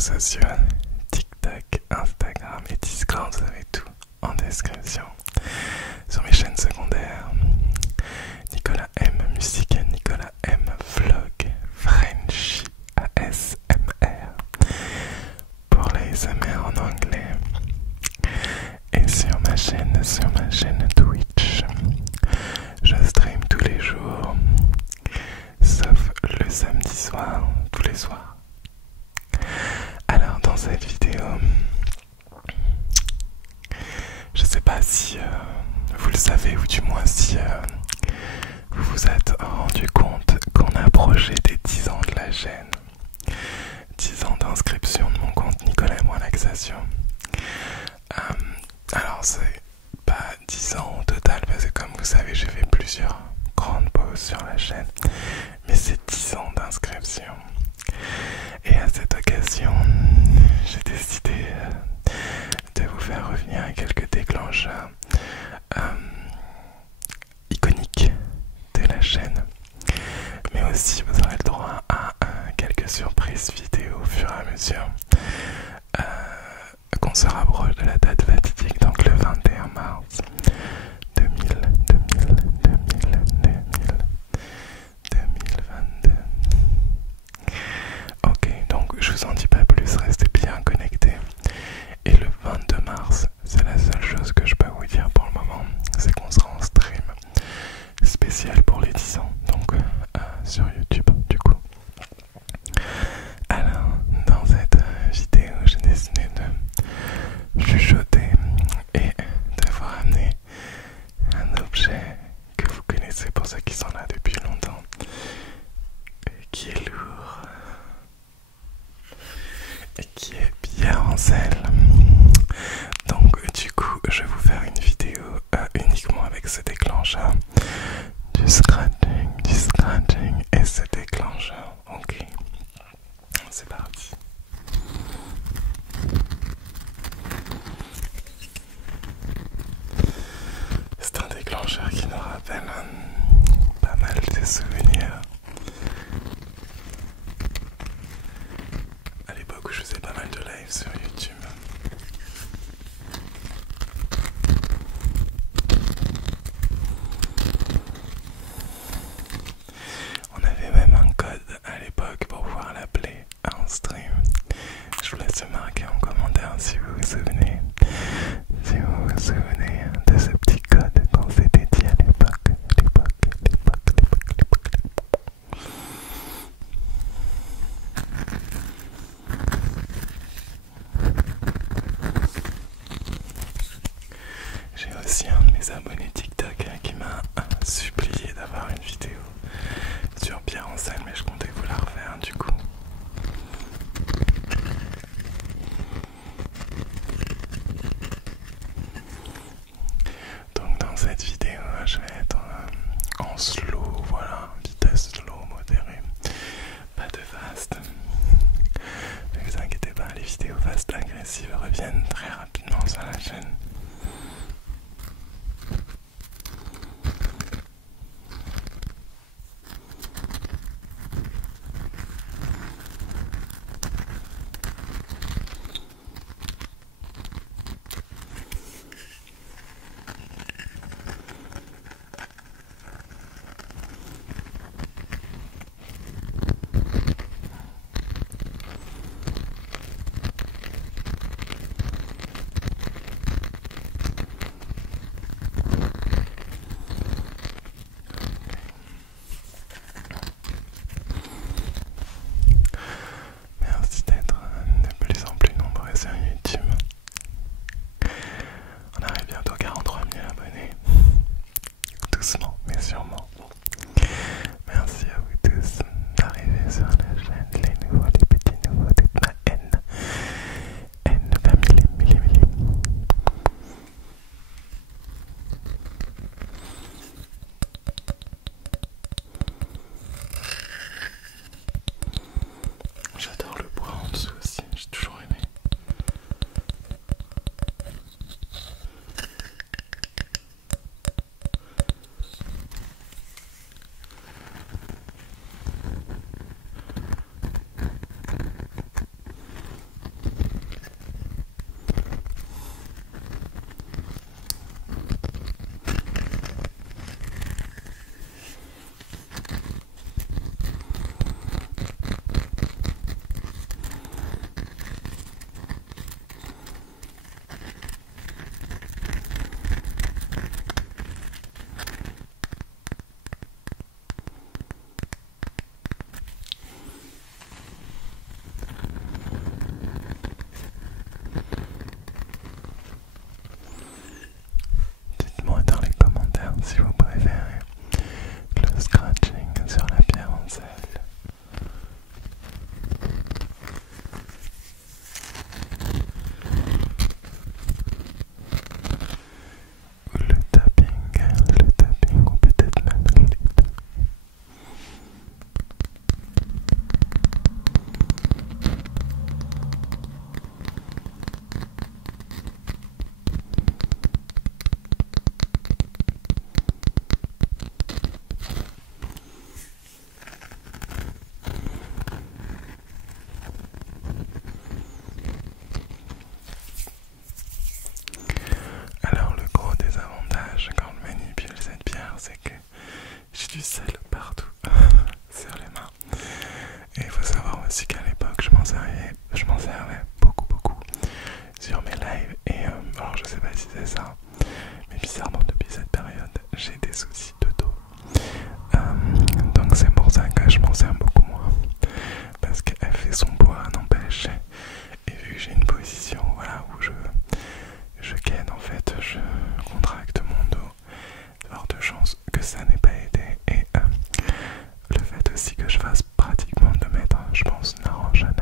sociaux, TikTok, Instagram et Discord, vous avez tout en description. Sur mes chaînes secondaires, Nicolas M Musique, Nicolas M Vlog, Frenchy ASMR pour les ASMR en anglais. Et sur ma chaîne Twitch, je stream tous les jours, sauf le samedi soir, tous les soirs. Alors dans cette vidéo, je sais pas si vous le savez ou du moins si vous vous êtes rendu compte qu'on approchait des 10 ans de la chaîne. 10 ans d'inscription de mon compte Nicolas M Relaxation. Alors c'est pas 10 ans au total parce que comme vous savez j'ai fait plusieurs grandes pauses sur la chaîne, mais c'est 10 ans d'inscription. Et à cette occasion, j'ai décidé de vous faire revenir à quelques déclencheurs iconiques de la chaîne, mais aussi vous aurez le droit à quelques surprises vidéo au fur et à mesure qu'on se rapproche de la date fatidique, donc le 21 mars 2022. Ok, donc je vous en dis pas plus, restez bien connectés. Et le 22 mars, c'est la seule chose que je peux vous dire pour le moment, c'est qu'on sera en stream spécial pour les 10 ans, donc sur YouTube du coup. Alors, dans cette vidéo, j'ai décidé de chuchoter et de vous ramener un objet que vous connaissez pour ceux qui sont là depuis longtemps, qui est lourd et qui est bien en sel. Donc du coup je vais vous faire une vidéo uniquement avec ce déclencheur, du scratching et ce déclencheur. Ok, c'est parti. C'est un déclencheur qui nous rappelle pas mal de souvenirs. À l'époque où je faisais pas mal de live sur YouTube. On avait même un code à l'époque pour pouvoir l'appeler en stream. Je vous laisse le marquer en commentaire si vous vous souvenez. Si vous vous souvenez de ce petit code qu'on s'était dit à l'époque. J'ai aussi un de mes abonnés TikTok qui m'a supplié d'avoir une vidéo sur Pierre en scène, mais je comptais vous la refaire du coup. Donc dans cette vidéo, je vais être en slow, voilà, vitesse slow modérée, pas de fast. Ne vous inquiétez pas, les vidéos fast agressives reviennent très rapidement sur la chaîne. c'est que j'ai du sel partout sur les mains. Et il faut savoir aussi qu'à l'époque, je m'en servais beaucoup sur mes lives. Et alors je sais pas si c'est ça, mais bizarrement depuis cette période, j'ai des soucis de dos. Donc c'est pour ça que je m'en sers beaucoup moins. Parce qu'elle fait son poids, n'empêche. Et vu que j'ai une position voilà, où je gaine en fait, je contracte mon dos. Il y a de chances que ça n'ait pas aidé. Et le fait aussi que je fasse pratiquement 2 mètres, je pense, n'arrange rien.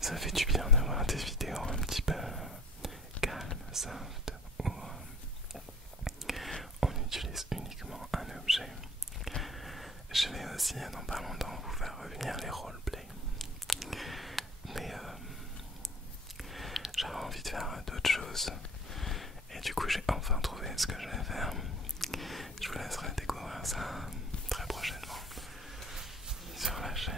Ça fait du bien d'avoir des vidéos un petit peu calmes, soft, où on utilise uniquement un objet. Je vais aussi, dans pas longtemps, vous faire revenir les roleplays. Mais j'avais envie de faire d'autres choses. Et du coup, j'ai enfin trouvé ce que je vais faire. Je vous laisserai découvrir ça très prochainement sur la chaîne.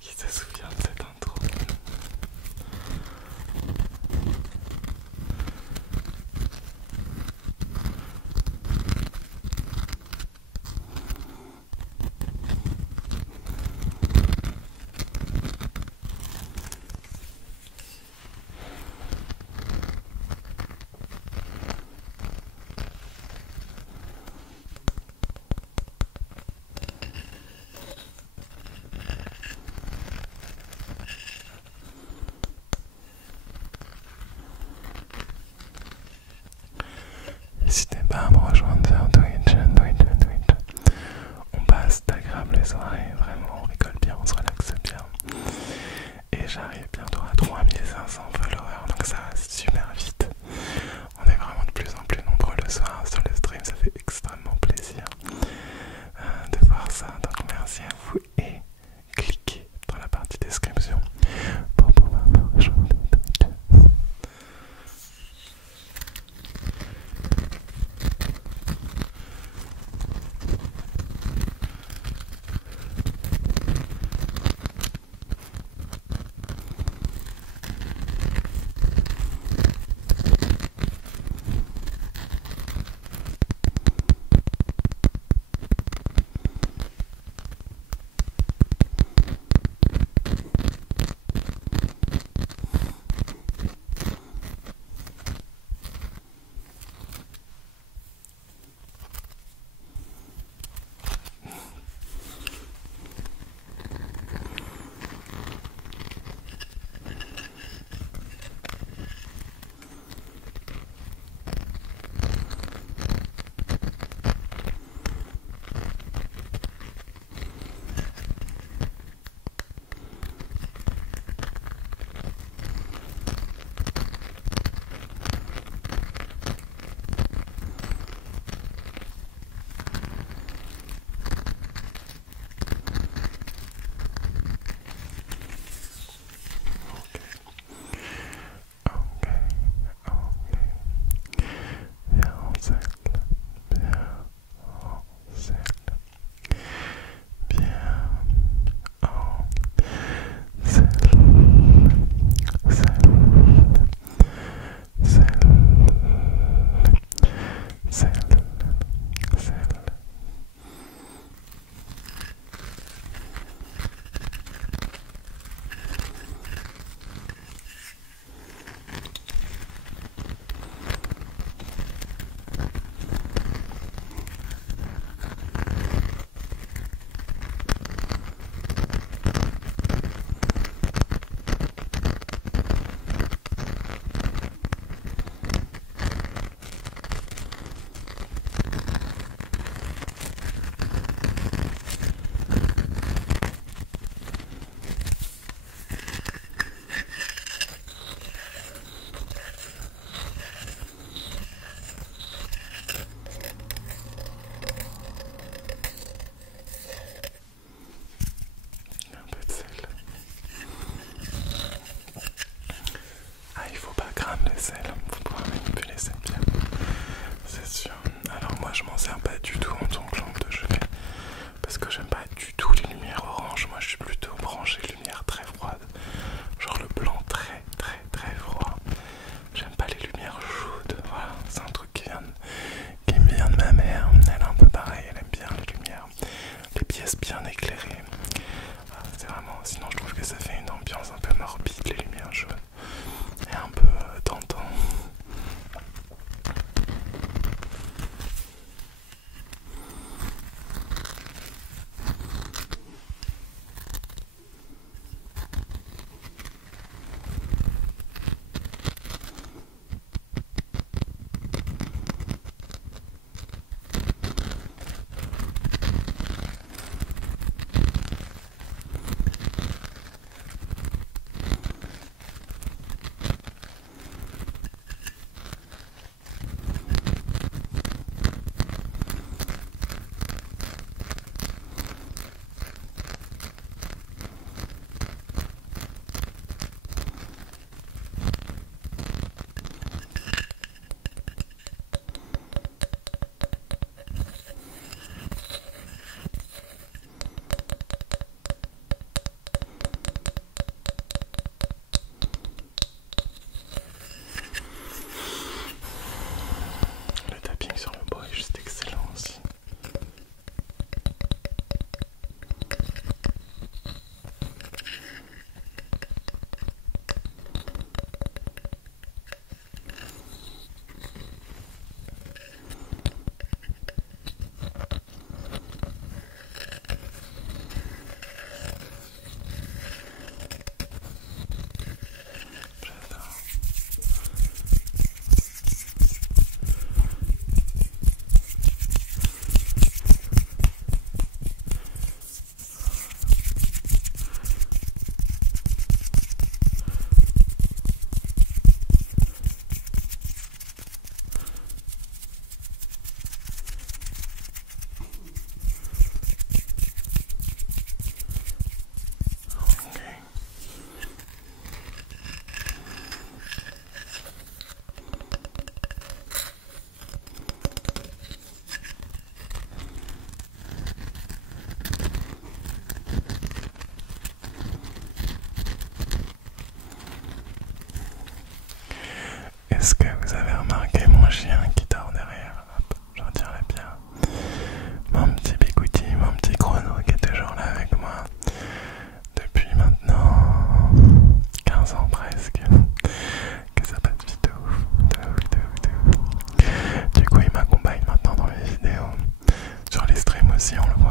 Qui se souvient de cette intro? N'hésitez pas à me rejoindre sur Twitch. On passe d'agréables soirées, vraiment on rigole bien, on se relaxe bien. Et j'arrive bientôt à 3500 followers, donc ça va super vite. On est vraiment de plus en plus nombreux le soir sur le stream, ça fait extrêmement plaisir de voir ça. Donc merci à vous et cliquez dans la partie description pour pouvoir me rejoindre Twitch. vaisselle pour pouvoir manipuler cette pierre. C'est sûr. Alors moi je m'en sers pas du tout en tant que lampe de chevet parce que j'aime pas du tout les lumières orange. Moi je suis plutôt branché lumière très froide, genre le blanc très très très froid. J'aime pas les lumières chaudes. Voilà, c'est un truc qui me vient de ma mère. Elle est un peu pareil, elle aime bien les lumières, les pièces bien éclairées. Voilà, c'est vraiment, sinon je trouve que ça fait une ambiance un peu morbide, les lumières jaunes, et un peu tentant. Le tapping sur le bois est juste excellent aussi. J'adore. Est-ce que vous avez remarqué mon chien qui dort derrière? Hop, je retirerai bien. Mon petit Bigouti, mon petit chrono qui est toujours là avec moi depuis maintenant 15 ans presque. Que ça passe vite de ouf, de ouf, de ouf, de ouf. Du coup il m'accompagne maintenant dans mes vidéos. Sur les streams aussi on le